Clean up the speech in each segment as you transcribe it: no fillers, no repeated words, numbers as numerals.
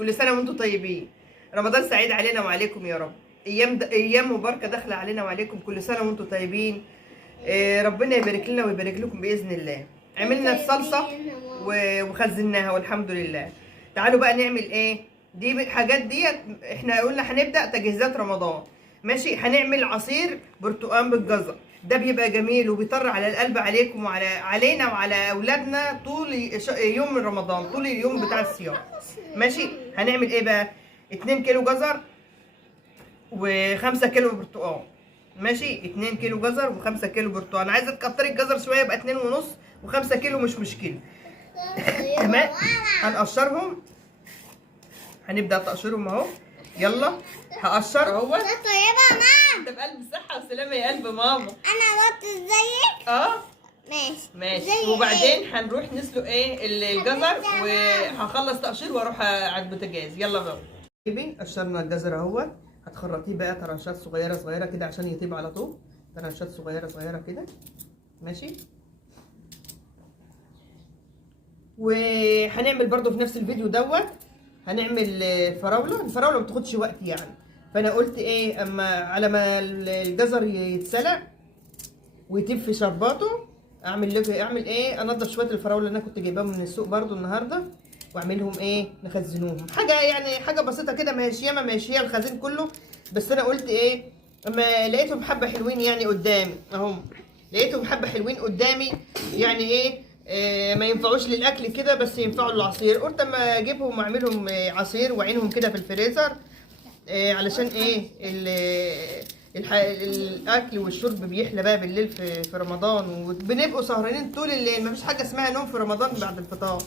كل سنه وانتم طيبين. رمضان سعيد علينا وعليكم يا رب. ايام مباركه داخله علينا وعليكم، كل سنه وانتم طيبين. ربنا يبارك لنا ويبارك لكم باذن الله. عملنا الصلصه وخزناها والحمد لله. تعالوا بقى نعمل ايه دي الحاجات ديت. احنا قلنا هنبدا تجهيزات رمضان، ماشي. هنعمل عصير برتقال بالجزر، ده بيبقى جميل وبيطر على القلب عليكم وعلى علينا وعلى اولادنا طول يوم من رمضان، طول اليوم بتاع الصيام، ماشي. هنعمل ايه بقى؟ 2 كيلو جزر و5 كيلو برتقال، ماشي. 2 كيلو جزر و5 كيلو برتقال. انا عايزه تكتري الجزر شويه يبقى 2 ونص، و5 كيلو مش مشكله. تمام. هنقشرهم، هنبدا تقشيرهم اهو. يلا هقشر اهو. طيبة يا ماما. انت بقلب الصحه والسلامه يا قلب ماما. انا برضه زيك. ماشي. وبعدين هنروح نسلق ايه الجزر، وهخلص تقشير واروح على البوتاجاز. يلا بقى. قشرنا الجزر اهو. هتخرطيه بقى ترانشات صغيره صغيره كده عشان يطيب على طول. ترانشات صغيره صغيره كده، ماشي. وهنعمل برضو في نفس الفيديو دوت هنعمل الفراوله ما بتاخدش وقت يعني. فانا قلت ايه، اما على ما الجزر يتسلق ويطيب في شرباته اعمل ايه، انضف شويه الفراوله اللي انا كنت جايباهم من السوق برضو النهارده، واعملهم ايه، نخزنوهم. حاجه يعني حاجه بسيطه كده، ما هيش هي الخزين كله. بس انا قلت ايه، اما لقيتهم حبه حلوين يعني قدامي اهم، لقيتهم حبه حلوين قدامي يعني ايه، ما ينفعوش للاكل كده بس ينفعوا للعصير. قلت اما اجيبهم واعملهم عصير واعينهم كده في الفريزر، علشان ايه الاكل والشرب بيحلى بقى بالليل في رمضان، وبنبقوا سهرانين طول الليل. مفيش حاجه اسمها نوم في رمضان بعد الفطار.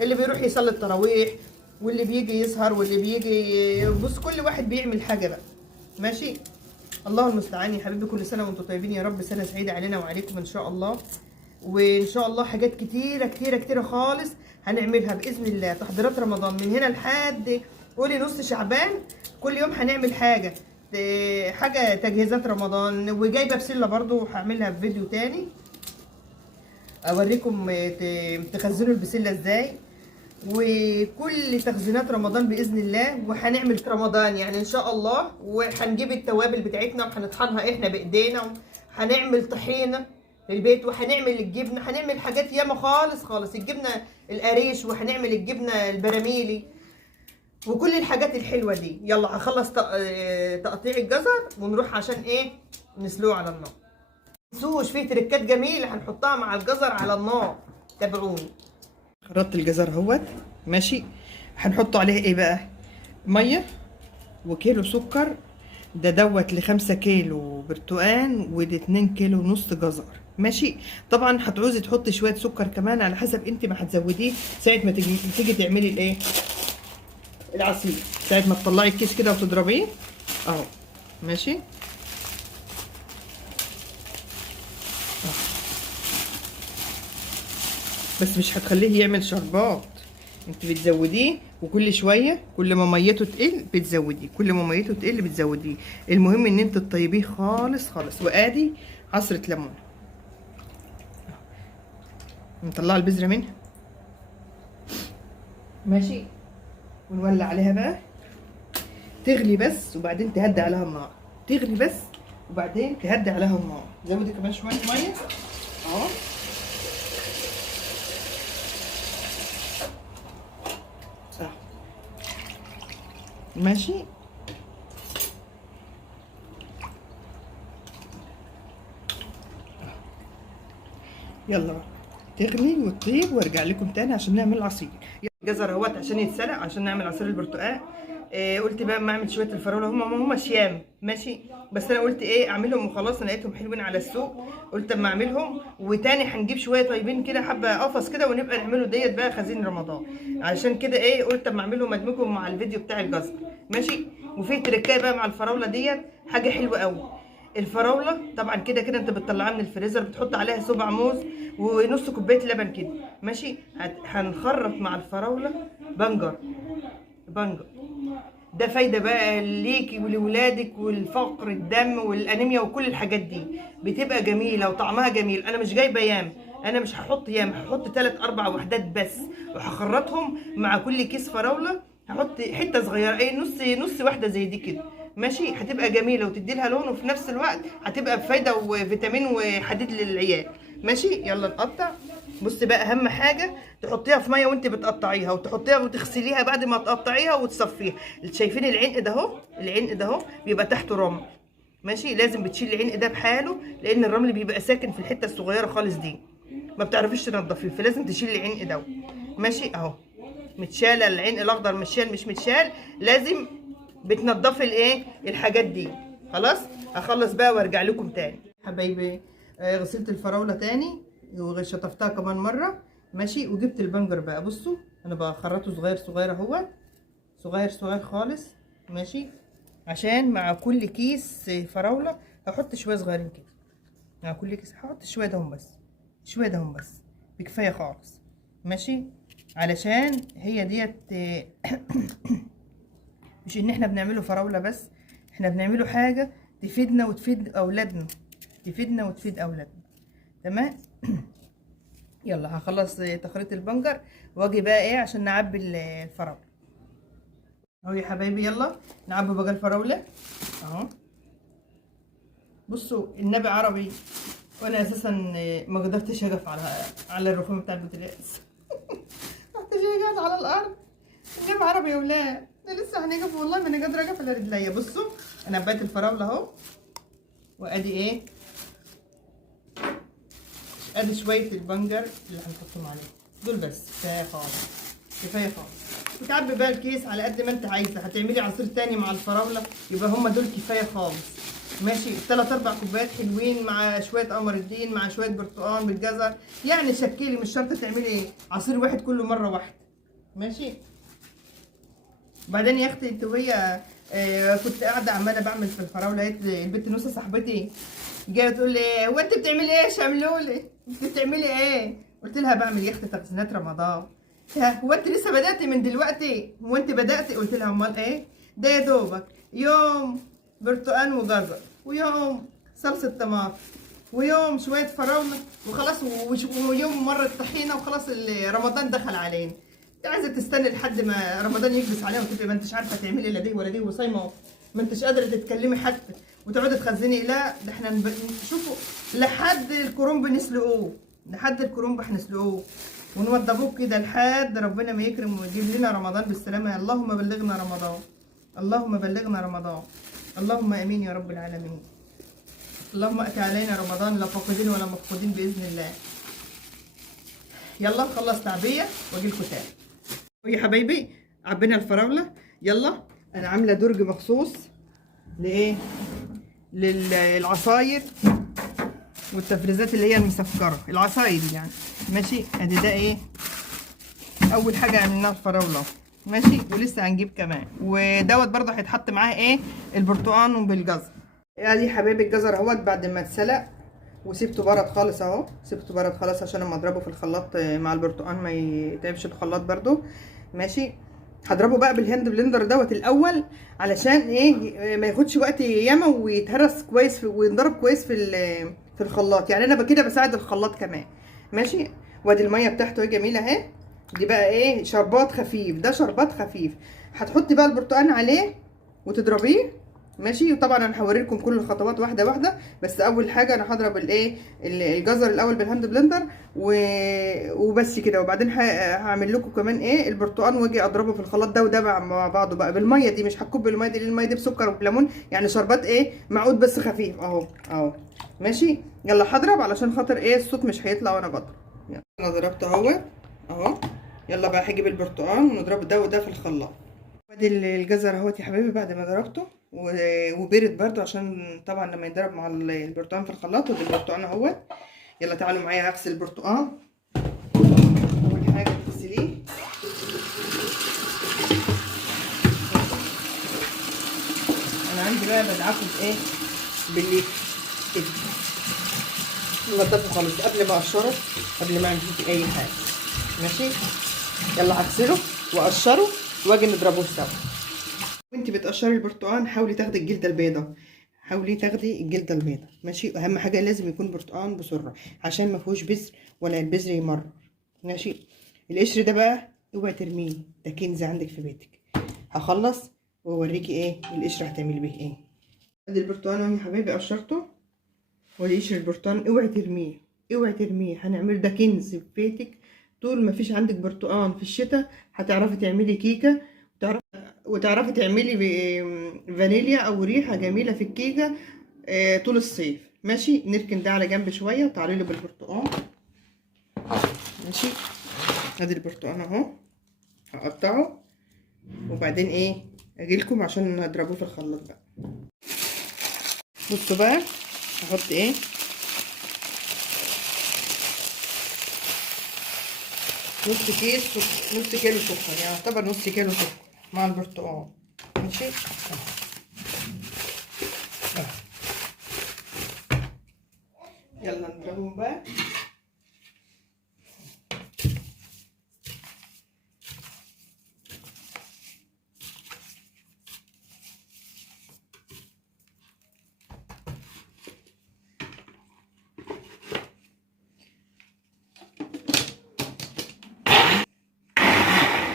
اللي بيروح يصلي التراويح، واللي بيجي يسهر، واللي بيجي بص، كل واحد بيعمل حاجه بقى، ماشي. الله المستعان يا حبيبي. كل سنه وانتم طيبين يا رب. سنه سعيده علينا وعليكم ان شاء الله. وان شاء الله حاجات كتيره كتيره كتيره خالص هنعملها باذن الله. تحضيرات رمضان من هنا لحد قولي نص شعبان، كل يوم هنعمل حاجه تجهيزات رمضان. وجايبه بسله برضو هعملها في فيديو تاني اوريكم تخزنوا البسله ازاي، وكل تخزينات رمضان باذن الله. وهنعمل رمضان يعني ان شاء الله. وهنجيب التوابل بتاعتنا وهنطحنها احنا بايدينا، وهنعمل طحينه في البيت، وهنعمل الجبنه، هنعمل حاجات ياما خالص خالص. الجبنه القريش، وهنعمل الجبنه البراميلي، وكل الحاجات الحلوه دي. يلا هخلص تقطيع الجزر ونروح عشان ايه، نسلوه على النار. متنسوش فيه تركات جميله هنحطها مع الجزر على النار، تابعوني. خرطت الجزر اهوت، ماشي. هنحط عليه ايه بقى، ميه وكيلو سكر. دوت ل5 كيلو برتقان ول2 كيلو ونص جزر، ماشي. طبعا هتعوزي تحطي شويه سكر كمان على حسب انت ما هتزوديه ساعه ما تيجي تعملي الايه، العصير. ساعه ما تطلعي الكيس كده وتضربيه اهو، ماشي. بس مش هتخليه يعمل شربات، انت بتزوديه وكل شويه كل ما ميته تقل بتزوديه، كل ما ميته تقل بتزوديه. المهم ان انت تطيبيه خالص خالص. وادي عصره ليمون، نطلع البذره منها، ماشي. ونولع عليها بقى تغلي بس، وبعدين تهدي عليها النار. تغلي بس وبعدين تهدي عليها النار. زودي كمان شويه ميه اهو، ماشي. يلا بقى تغلي وتطيب وارجع لكم تاني عشان نعمل العصير. الجزر اهوت عشان يتسلق عشان نعمل عصير البرتقال. قلت بقى ما اعمل شويه الفراوله، هم شيام، ماشي. بس انا قلت ايه اعملهم وخلاص، انا لقيتهم حلوين على السوق، قلت اما اعملهم. وتاني هنجيب شويه طيبين كده، حبه قفص كده، ونبقى نعمله ديت بقى خزين رمضان. علشان كده ايه قلت اما اعملهم ادمجهم مع الفيديو بتاع الجزر، ماشي. وفي تركايه بقى مع الفراوله ديت، حاجه حلوه قوي. الفراوله طبعا كده كده انت بتطلعها من الفريزر، بتحط عليها صبع موز ونص كوبايه لبن كده، ماشي. هنخرط مع الفراوله بنجر ده فايده بقى ليكي ولولادك، والفقر الدم والانيميا وكل الحاجات دي بتبقى جميله وطعمها جميل. انا مش جايبه يام، انا مش هحط يام، هحط 3 4 وحدات بس، وهخرطهم مع كل كيس فراوله. هحط حته صغيره ايه، نص واحده زي دي كده، ماشي. هتبقى جميله وتدي لها لون، وفي نفس الوقت هتبقى بفايده وفيتامين وحديد للعيال، ماشي. يلا نقطع. بصي بقى، اهم حاجه تحطيها في ميه وانت بتقطعيها، وتحطيها وتغسليها بعد ما تقطعيها وتصفيها. شايفين العنق ده اهو، العنق ده اهو بيبقى تحته رمل، ماشي. لازم بتشيل العنق ده بحاله، لان الرمل بيبقى ساكن في الحته الصغيره خالص دي، ما بتعرفيش تنضفيه، فلازم تشيل العنق ده، ماشي اهو. متشاله العنق الاخضر، متشال مش متشال، لازم بتنضفي الايه الحاجات دي. خلاص، هخلص بقى وارجع لكم تاني حبايبي. غسلت الفراوله تاني وشطفتها كمان مره، ماشي. وجبت البنجر بقى، بصوا انا بخرطه صغير صغير اهو، صغير صغير خالص، ماشي. عشان مع كل كيس فراوله هحط شويه صغيرين كده، مع كل كيس هحط شويه دهم بس، شويه دهم بس بكفايه خالص، ماشي. علشان هي ديت مش ان احنا بنعمله فراوله بس، احنا بنعمله حاجه تفيدنا وتفيد اولادنا، تفيدنا وتفيد اولادنا، تمام. يلا هخلص تخليط البنجر واجي بقى ايه عشان نعبي الفراوله اهو يا حبايبي. يلا نعبي بقى الفراوله اهو. بصوا النبي عربي، وانا اساسا ما قدرتش اقف على الرخام بتاع البوتاجاز رحت جاي قاعد على الارض. النبي عربي يا ولاد، انا لسه هنقف والله ما انا قادره اقف على رجليا. بصوا انا نبات الفراوله اهو، وادي ايه، ادي شويه البنجر اللي هنحطهم عليه دول بس، كفايه خالص، كفايه خالص. وتعبي بقى الكيس على قد ما انت عايزه. هتعملي عصير تاني مع الفراوله يبقى هما دول كفايه خالص، ماشي. 3-4 كوبايات حلوين مع شويه قمر الدين مع شويه برتقال بالجزر، يعني شكلي مش شرط تعملي عصير واحد كله مره واحده، ماشي. بعدين يا اختي انت وهي كنت قاعده عماله بعمل في الفراوله، لقيت البنت نوسه صاحبتي جايه تقول لي هو انت بتعملي ايه يا شملولي، انت بتعملي ايه؟ قلت لها بعمل يا اختي تخزينات رمضان. هو انت لسه بداتي من دلوقتي؟ هو انت بداتي؟ قلت لها امال ايه ده، يا دوبك يوم برتقان وجزر، ويوم صلصه طماطم، ويوم شويه فراوله وخلاص، ويوم مره طحينه وخلاص رمضان دخل علينا. انت عايزه تستني لحد ما رمضان يجلس عليها وتبقي ما انتش عارفه تعملي الا دي ولا دي وصايمه، ما انتش قادره تتكلمي حتى وتقعدي تخزني. لا ده احنا نشوفوا لحد الكرنب نسلقوه، لحد الكرنب هنسلقوه ونوضبوه كده لحد ربنا ما يكرم ويجيب لنا رمضان بالسلامه. اللهم بلغنا رمضان، اللهم بلغنا رمضان، اللهم امين يا رب العالمين. اللهم اتي علينا رمضان لا فاقدين ولا مفقودين باذن الله. يلا نخلص تعبيه واجي لكم تاني يا حبايبي. عبينا الفراوله. يلا انا عامله درج مخصوص لايه، للعصاير والتفريزات اللي هي المسكره، العصاير يعني، ماشي. ادي ده ايه، اول حاجه عملناها الفراوله، ماشي. ولسه هنجيب كمان، ودوت برضه هيتحط معاه ايه، البرتقال وبالجزر. ادي يا حبايبي الجزر اهوت بعد ما اتسلق وسيبته برد خالص اهو، سيبته برد خالص عشان لما اضربه في الخلاط مع البرتقال ما يتعبش الخلاط برضو، ماشي. هضربه بقى بالهاند بلندر دوت الاول علشان ايه ما ياخدش وقت ياما ويتهرس كويس وينضرب كويس في الخلاط، يعني انا كده بساعد الخلاط كمان، ماشي. وادي الميه بتاعته اهي جميله اهي. دي بقى ايه، شربات خفيف، ده شربات خفيف. هتحطي بقى البرتقال عليه وتضربيه، ماشي. وطبعا انا هوريلكم كل الخطوات واحده واحده، بس اول حاجه انا هضرب الايه الجزر الاول بالهاند بلندر وبس كده. وبعدين هعمل لكم كمان ايه البرتقال واجي اضربه في الخلاط ده وده مع بعضه بقى بالميه دي. مش هكب الميه دي، الميه دي بسكر وبليمون، يعني شربات ايه معقود بس خفيف اهو اهو، ماشي. يلا هضرب علشان خاطر ايه الصوت مش هيطلع وانا بضرب. يلا انا ضربت اهو اهو. يلا بقى هجيب البرتقال ونضرب ده وده في الخلاط. ادي الجزر اهوت يا حبايبي بعد ما ضربته وبرد برده عشان طبعا لما يضرب مع البرتقال في الخلاط. ودي البرتقال اهوت. يلا تعالوا معايا اغسل البرتقال. اول حاجه تغسليه انا عندي بقى بدعكه بايه، بالليف كده نضفه خالص قبل ما اقشره، قبل ما اعمل فيه اي حاجه، ماشي. يلا هغسله واقشره واجي نضربه سوا. وانت بتقشري البرتقال حاولي تاخدي الجلده البيضاء، حاولي تاخدي الجلده البيضاء، ماشي. اهم حاجه لازم يكون برتقال بسره عشان ما فيهوش بذر ولا البذر يمرر، ماشي. القشر ده بقى اوعي ترميه، ده كنز عندك في بيتك، هخلص واوريكي ايه القشر هتعملي بيه ايه. ادي البرتقال اهو يا حبايبي قشرته، وادي قشر البرتقال. اوعي ترميه، اوعي ترميه، هنعمل ده كنز في بيتك. طول ما فيش عندك برتقال في الشتاء هتعرفي تعملي كيكه، وتعرفي تعملي فانيليا او ريحه جميله في الكيكه طول الصيف. ماشي، نركن ده على جنب شويه وتعالي لي بالبرتقال. ماشي، ادي البرتقال اهو هقطعه، وبعدين ايه اجيلكم عشان نضربوه في الخلاط بقى. بصوا بقى هحط ايه، نص كيس نص كيلو سكر، يعني يعتبر نص كيلو سكر مع البرتقال. ماشي يلا نضربهم بقى.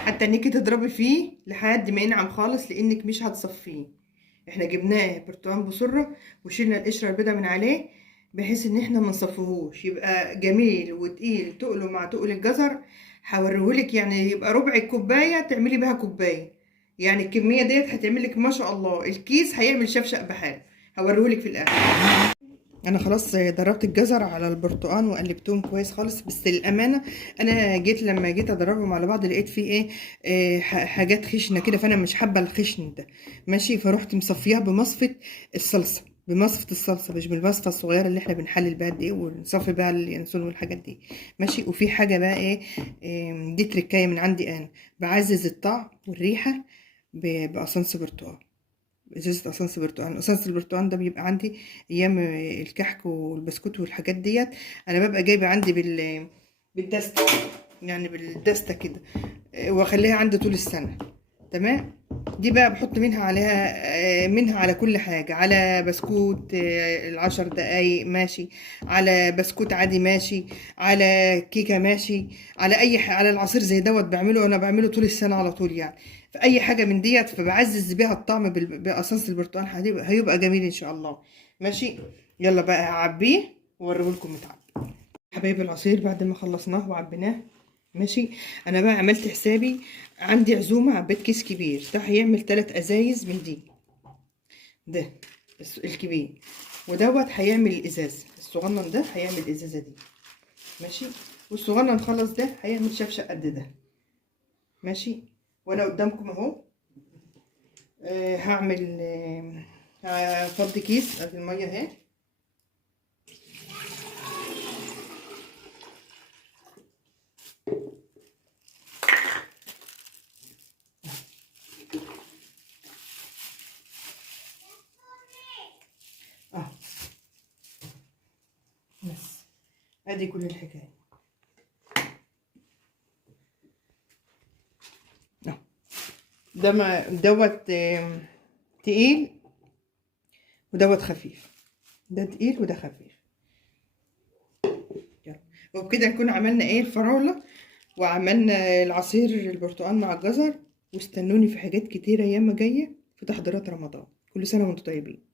حتى انك تضربي فيه لحد ما ينعم خالص، لانك مش هتصفيه. احنا جبناه برتقال بسره وشيلنا القشره البيضاء من عليه، بحيث ان احنا ما نصفيهوش يبقى جميل وتقيل تقله مع تقل الجزر. هوريهولك يعني يبقى ربع الكوبايه تعملي بها كوبايه، يعني الكميه ديت هتعملك ما شاء الله الكيس هيعمل شفشق بحاله. هوريهولك في الاخر. انا خلاص ضربت الجزر على البرتقال وقلبتهم كويس خالص، بس للامانه انا لما جيت ادربهم على بعض لقيت فيه ايه حاجات خشنه كده، فانا مش حابه الخشن ده. ماشي، فروحت مصفيها بمصفه الصلصه، مش بالمصفى الصغيره اللي احنا بنحلل بيها دي ونصفي بيها اليانسون والحاجات دي. ماشي، وفي حاجه بقى ايه دي تركايه من عندي انا، بعزز الطعم والريحه بقصنص برتقال. ازازه اسانس برتقال. اسانس البرتقال ده بيبقى عندي ايام الكحك والبسكوت والحاجات ديت، انا ببقى جايبه عندي بالدستة، يعني بالدستة كده، واخليها عندي طول السنه. تمام، دي بقى بحط منها عليها منها على كل حاجه، على بسكوت العشر دقايق ماشي، على بسكوت عادي ماشي، على كيكه ماشي، على اي على العصير زي دوت بعمله، انا بعمله طول السنه على طول يعني. في اي حاجه من ديت فبعزز بيها الطعم باساس البرتقال، هيبقى جميل ان شاء الله. ماشي، يلا بقى هعبيه واوريهولكم متعب. حبايب العصير بعد ما خلصناه وعبيناه، ماشي، انا بقى عملت حسابي عندي عزومه، عبيت كيس كبير ده هيعمل 3 ازايز من دي، ده الكبير، ودوت هيعمل الازاز الصغنن ده، هيعمل الازازه دي. ماشي، والصغنن خلص ده هيعمل شفشق قد ده. ماشي، وانا قدامكم اهو هعمل هفضي كيس الميه اهي. بس ادي كل الحكايه. ده ما دوت تقيل ودوت خفيف، ده تقيل وده خفيف. يلا، وبكده نكون عملنا ايه الفراولة، وعملنا العصير البرتقال مع الجزر. واستنوني في حاجات كتيرة ياما جاية في تحضيرات رمضان. كل سنة وانتم طيبين.